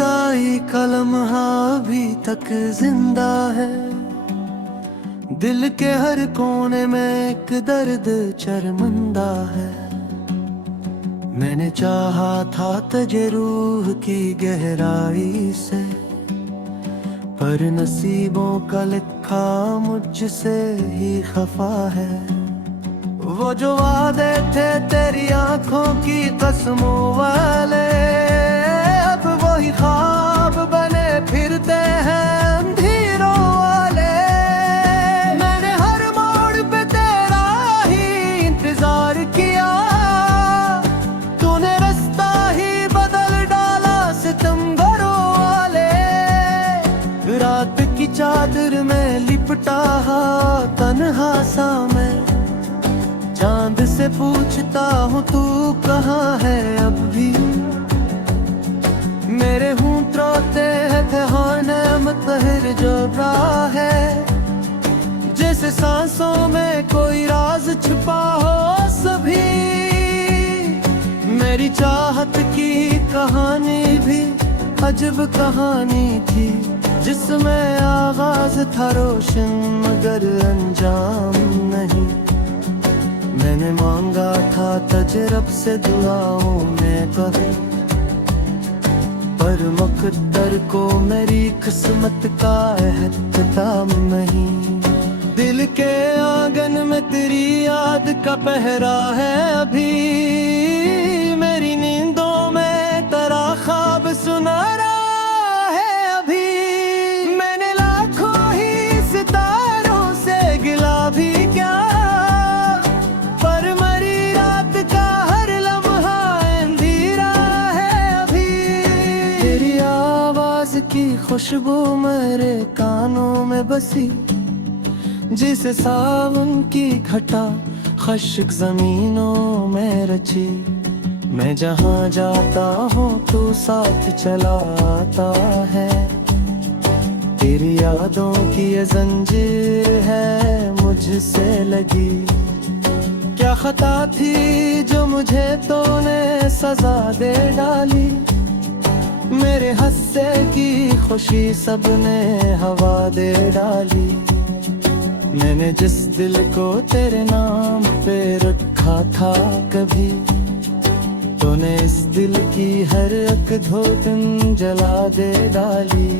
जुदाई का लम्हा अभी तक जिंदा है। दिल के हर कोने में एक दर्द शर्मिंदा है। मैंने चाहा था तुझे रूह की गहराई से, पर नसीबों का लिखा मुझसे ही खफा है। वो जो वादे थे तेरी आंखों की कसमों वाले, अब वही ख्वाब बने फिरते हैं अंधेरों वाले। मैंने हर मोड़ पे तेरा ही इंतजार किया, तूने रास्ता ही बदल डाला सितमगरों वाले। रात की चादर में लिपटा तन्हा सा मैं, चांद से पूछता हूँ तू कहाँ है अब भी। मेरे होंठ रोते हैं फ़िहाने मतहर जो राह है, जैसे सांसों में कोई राज छुपा हो सभी। मेरी चाहत की कहानी भी अजब कहानी थी, जिसमें आगाज था रोशन मगर अंजाम नहीं। मैंने मांगा था तुझे रब से दुआओं में कभी, पर मुक़द्दर को मेरी किस्मत का एहतराम नहीं। दिल के आंगन में तेरी याद का पहरा है अभी, मेरी नींदों में तेरा ख्वाब सुना रहा है अभी। मैंने लाखों ही सितारों से गिला भी क्या, की खुशबू मेरे कानों में बसी, जिसे सावन की घटा खश्क जमीनों में रची। मैं जहाँ जाता हूँ तू साथ चला आता है, तेरी यादों की ये जंजीर है मुझसे लगी। क्या खता थी जो मुझे तूने सजा दे डाली, मेरे हंसने की खुशी सबने हवा दे डाली। मैंने जिस दिल को तेरे नाम पे रखा था कभी, तूने इस दिल की हर एक धड़कन जला दे डाली।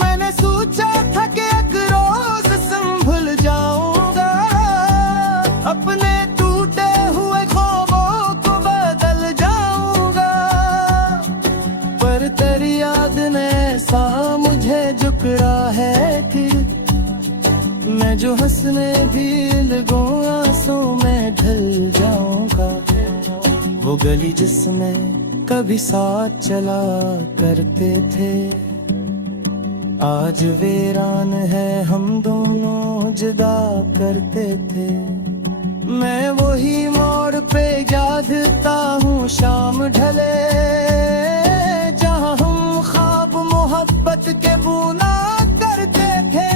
मैंने सोचा था कि एक रोज संभल जाऊंगा, अपने टूटे हुए ख्वाबों को बदल जाऊंगा, पर तेरी याद ने ऐसा मुझे झुकड़ा है कि मैं जो हंसने भी लगूं आंसू में ढल जाऊंगा। वो गली जिसमें कभी साथ चला करते थे, आज वीरान है हम दोनों जुदा करते थे। मैं वही मोड़ पे यादता हूँ शाम ढले, जहाँ हम ख्वाब मोहब्बत के बुना करते थे।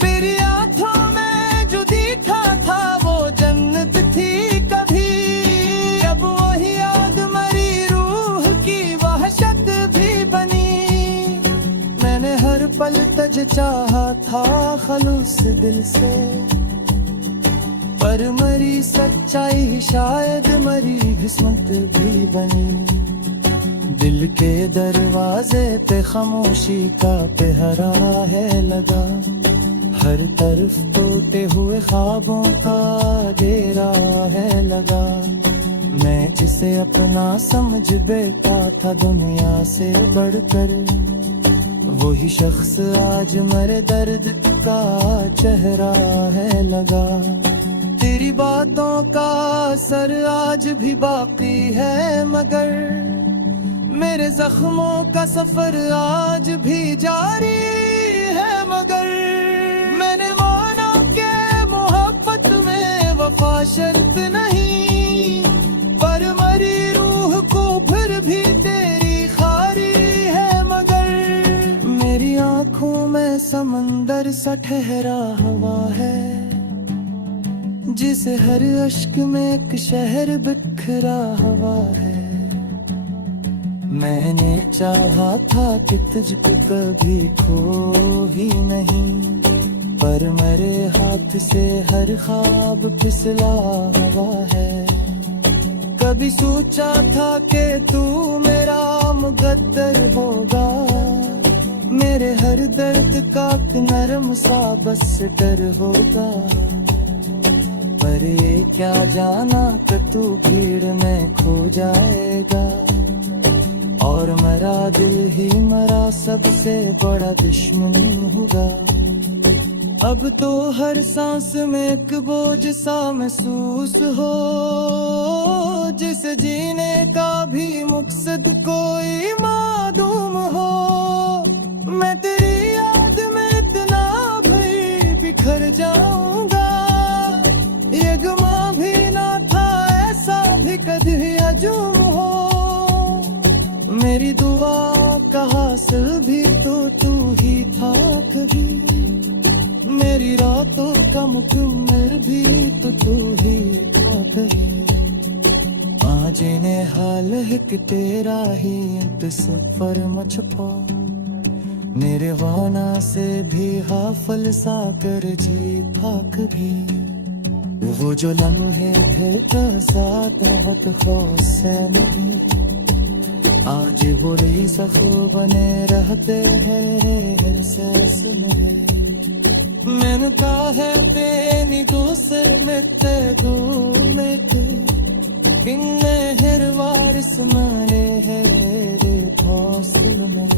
तेरी आँखों में जो दिखा था वो जन्नत थी कभी, अब वही याद मरी रूह की वहशत भी बनी। मैंने हर पल तुझे चाहा था खलूस दिल से, पर मरी सच्चाई शायद मरी किस्मत भी बनी। दिल के दरवाजे पे खामोशी का पहरा है लगा, हर तरफ टूटे हुए ख्वाबों का डेरा है लगा। मैं जिसे अपना समझ बैठा था दुनिया से बढ़कर, वही शख्स आज मेरे दर्द का चेहरा है लगा। तेरी बातों का असर आज भी बाकी है, मगर मेरे जख्मों का सफर आज भी जारी है। मगर मैंने माना कि मोहब्बत में वफा शर्त नहीं, पर मरी रूह को फिर भी तेरी खारी है। मगर मेरी आंखों में समंदर सा ठहरा हुआ है, जिसे हर अश्क में एक शहर बिखरा हुआ है। मैंने चाहा था कि तुझको कभी खो ही नहीं, पर मेरे हाथ से हर ख्वाब फिसला हुआ है। कभी सोचा था कि तू मेरा मुकद्दर होगा, मेरे हर दर्द का एक नरम सा बस डर होगा। पर ये क्या जाना कि तू भीड़ में खो जाएगा, और मेरा दिल ही मेरा सबसे बड़ा दुश्मन होगा। अब तो हर सांस में एक बोझ सा महसूस हो, जिसे जीने का भी मकसद कोई मालूम हो। मैं तेरी याद में इतना भी बिखर जाऊंगा, ये गुमा भी ना था ऐसा भी कभी अजूम हो। मेरी दुआ का हासिल भी तो तू ही था कभी, मेरी रातों का मुकम्मल भी तो तू ही था कभी। आज इन्हें हाल है कि तेरा ही सफर मुझको मेरे वाना से भी हाफल सा कर जी था कभी। वो जो लम्हे थे साथ राहत खौफ से नहीं, आज बुरी सखो बने रहते हैं सांस में। मैंने कहा है तेनी गुस्से में ते घूमते, किन्ने हर वारिस मारे है रे हौसल में।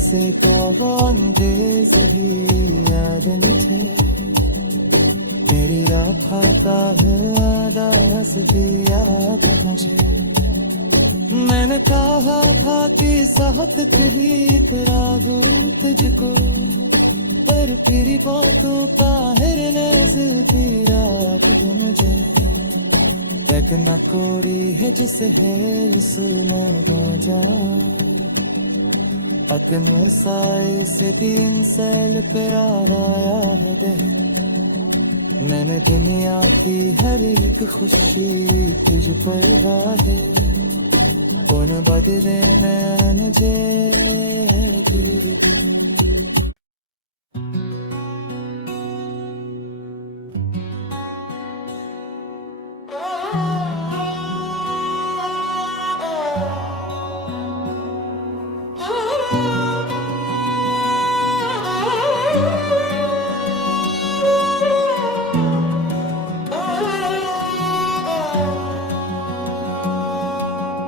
से कावान देश भी याद मुझे, मेरी राफाता है आदास भी याद मुझे। मैंने कहा था कि साथ तेरी तेरा गुण तुझको, पर तेरी बातों का हर नजर तेरा मुझे। एक न कोरी है जिसे हेल सुना जा, अपने साए से 3 साल पर आया है दे। मैंने दुनिया की हर एक खुशी तुझ पर है, कौन बदले मैंने जे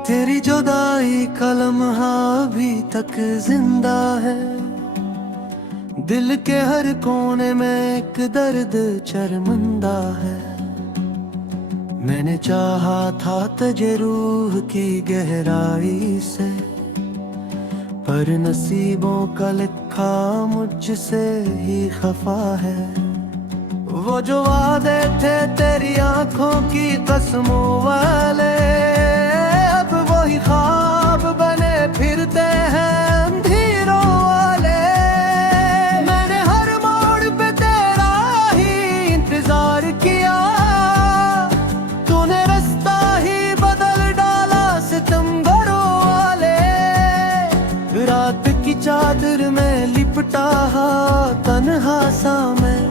तेरी जुदाई का लम्हा अभी तक जिंदा है, दिल के हर कोने में एक दर्द शर्मिंदा है। मैंने चाहा था तुझे रूह की गहराई से, पर नसीबों का लिखा मुझसे ही खफा है। वो जो वादे थे तेरी आंखों की कसमों वाले, अब वही ख्वाब बने फिरते हैं अंधेरों वाले। मैंने हर मोड़ पे तेरा ही इंतजार किया, तूने रास्ता ही बदल डाला सितमगरों वाले। रात की चादर में लिपटा तन्हा सा मैं,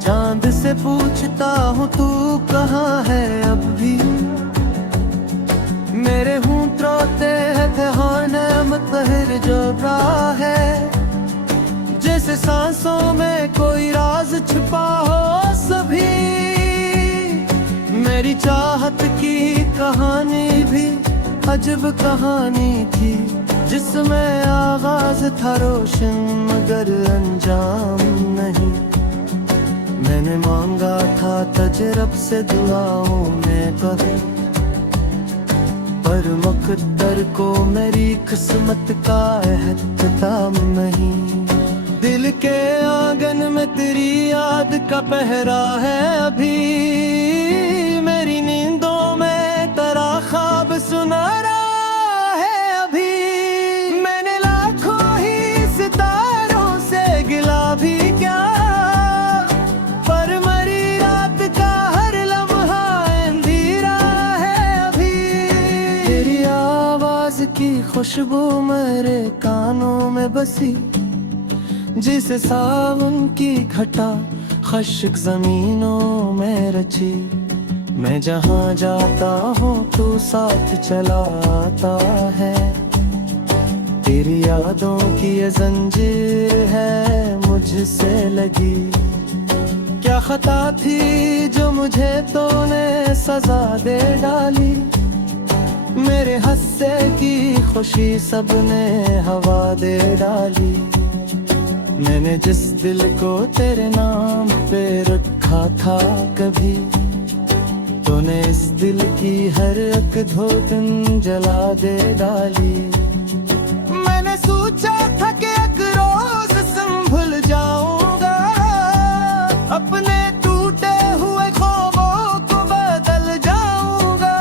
चांद से पूछता हूँ तू कहाँ है अब भी। मेरे हूँ त्रोते है मतहर जो रहा है, जैसे सांसों में कोई राज छुपा हो सभी। मेरी चाहत की कहानी भी अजब कहानी थी, जिसमें आगाज था रोशन मगर अंजाम नहीं। मैंने मांगा था तजरब से दुआओं में कभी, पर मुकद्दर को मेरी किस्मत का एहतराम नहीं। दिल के आंगन में तेरी याद का पहरा है अभी, मेरी नींदों में तेरा ख्वाब सुना रहा है अभी। मैंने लाखों ही सितारों से गिला भी क्या, खुशबू मेरे कानों में बसी, जिसे सावन की घटा खश्क जमीनों में रची। मैं जहाँ जाता हूँ तू साथ चला आता है, तेरी यादों की ये जंजीर है मुझसे लगी। क्या खता थी जो मुझे तूने सजा दे डाली, मेरे हंसने की खुशी सबने हवा दे डाली। मैंने जिस दिल को तेरे नाम पे रखा था कभी, तूने इस दिल की हर एक धड़कन जला दे डाली। मैंने सोचा था कि एक रोज संभल जाऊंगा, अपने टूटे हुए ख्वाबों को बदल जाऊंगा,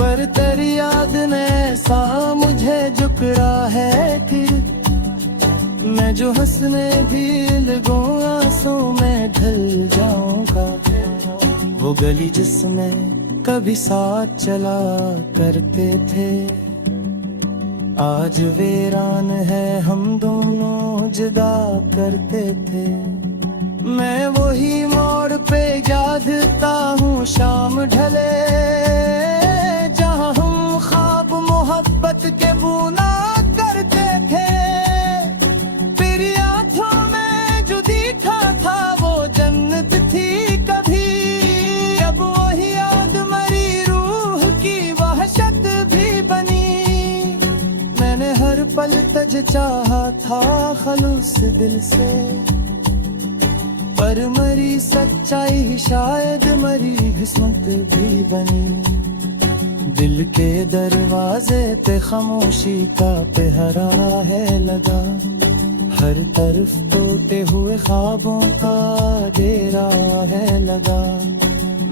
पर तेरी याद ने ऐसा मुझे झुकड़ा है फिर। मैं जो हंसने भी लगूं आंसू में ढल जाऊंगा। वो गली जिसमें कभी साथ चला करते थे, आज वीरान है हम दोनों जुदा करते थे। मैं वही मोड़ पे यादता हूँ शाम ढले, जहाँ हम ख्वाब मोहब्बत के बुना करते थे। तेरी आँखों में जो दिखा था वो जन्नत थी कभी, अब वही याद मरी रूह की वहशत भी बनी। मैंने हर पल तुझे चाहा था खलूस दिल से, पर मरी सच्चाई शायद मरी किस्मत भी बनी। दिल के दरवाजे पे खामोशी का पहरा है लगा, हर तरफ टूटे हुए ख्वाबों का डेरा है लगा।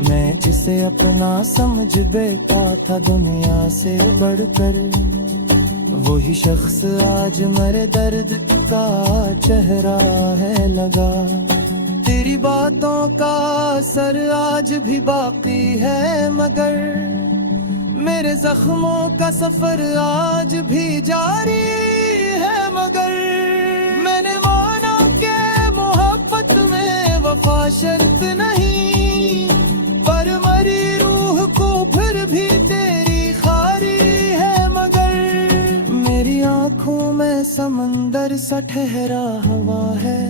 मैं जिसे अपना समझ बैठा था दुनिया से बढ़कर, वही शख्स आज मेरे दर्द का चेहरा है लगा। तेरी बातों का असर आज भी बाकी है, मगर मेरे जख्मों का सफर आज भी जारी है। मगर मैंने माना कि मोहब्बत में वफा शर्त नहीं, पर मरी रूह को फिर भी तेरी खारी है। मगर मेरी आंखों में समंदर सा ठहरा हुआ है,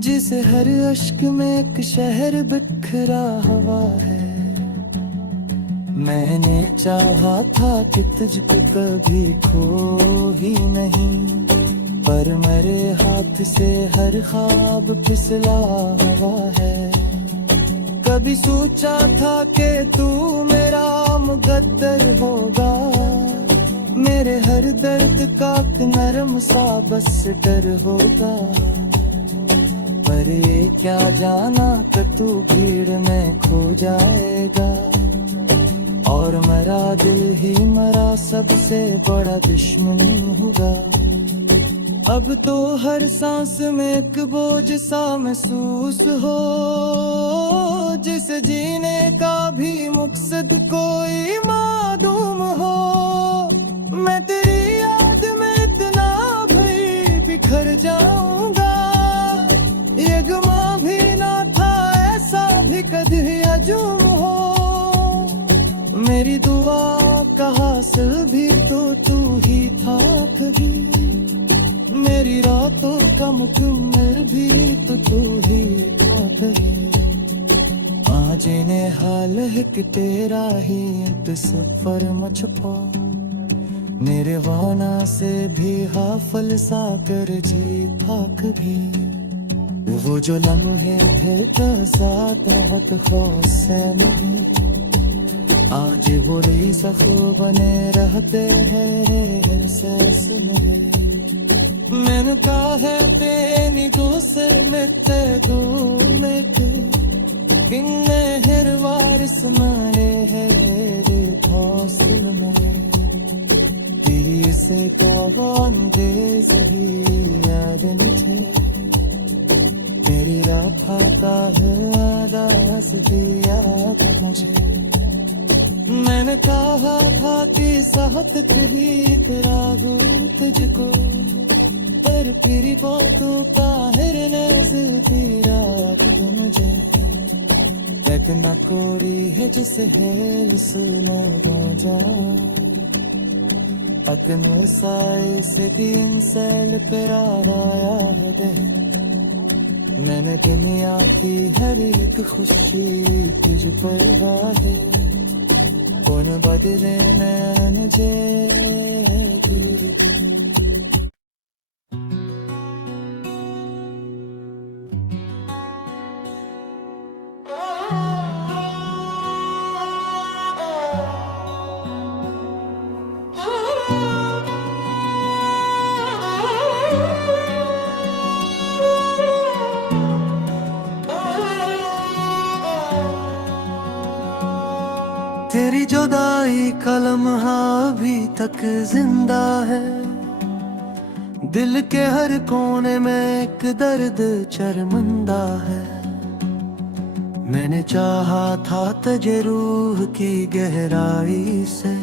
जिसे हर अश्क में एक शहर बिखरा हुआ है। मैंने चाहा था कि तुझको कभी खो ही नहीं, पर मेरे हाथ से हर ख्वाब फिसला हुआ है। कभी सोचा था कि तू मेरा मुकद्दर होगा, मेरे हर दर्द का नरम सा बस डर होगा। पर ये क्या जाना कि तू भीड़ में खो जाएगा, और मेरा दिल ही मेरा सबसे बड़ा दुश्मन होगा। अब तो हर सांस में एक बोझ सा महसूस हो, जिसे जीने का भी मकसद कोई मालूम हो। मैं तेरी याद में इतना भी बिखर जाऊंगा, ये गुमा भी ना था ऐसा भी कभी अजूम हो। मेरी दुआ का हासिल भी तो तू ही था कभी, मेरी रातों का मुकम्मल भी तो तू ही था कभी। आज इन्हें हाल है कि तेरा ही अंत सफर में छुपा, मेरे वाना से भी हाफल सा कर जी था कभी। वो जो लम्हे थे साथ राहत खौफ से मुझे, आज बोले सखो बने रहते हैं से सुने। मैंने कहा है तेनी दूसरे में ते दो लेके, किन्ने हर वारिस मारे है रे हौसल में। से कावान दे सभी याद मुझे, मेरी राफा का है आदास दिया मुझे। मैंने कहा था कि साथ ही कराऊं तुझको, पर फिर बातों का मुझे इतना कोरी है जिसे हेल सुना राजा, अपने साए से दिन सेल पे आया है दे, मैंने दुनिया की हर एक खुशी तुझ पर है, कौन बदले नैन जे तेरी जुदाई का लम्हा अभी तक जिंदा है, दिल के हर कोने में एक दर्द शर्मिंदा है। मैंने चाहा था तुझे रूह की गहराई से,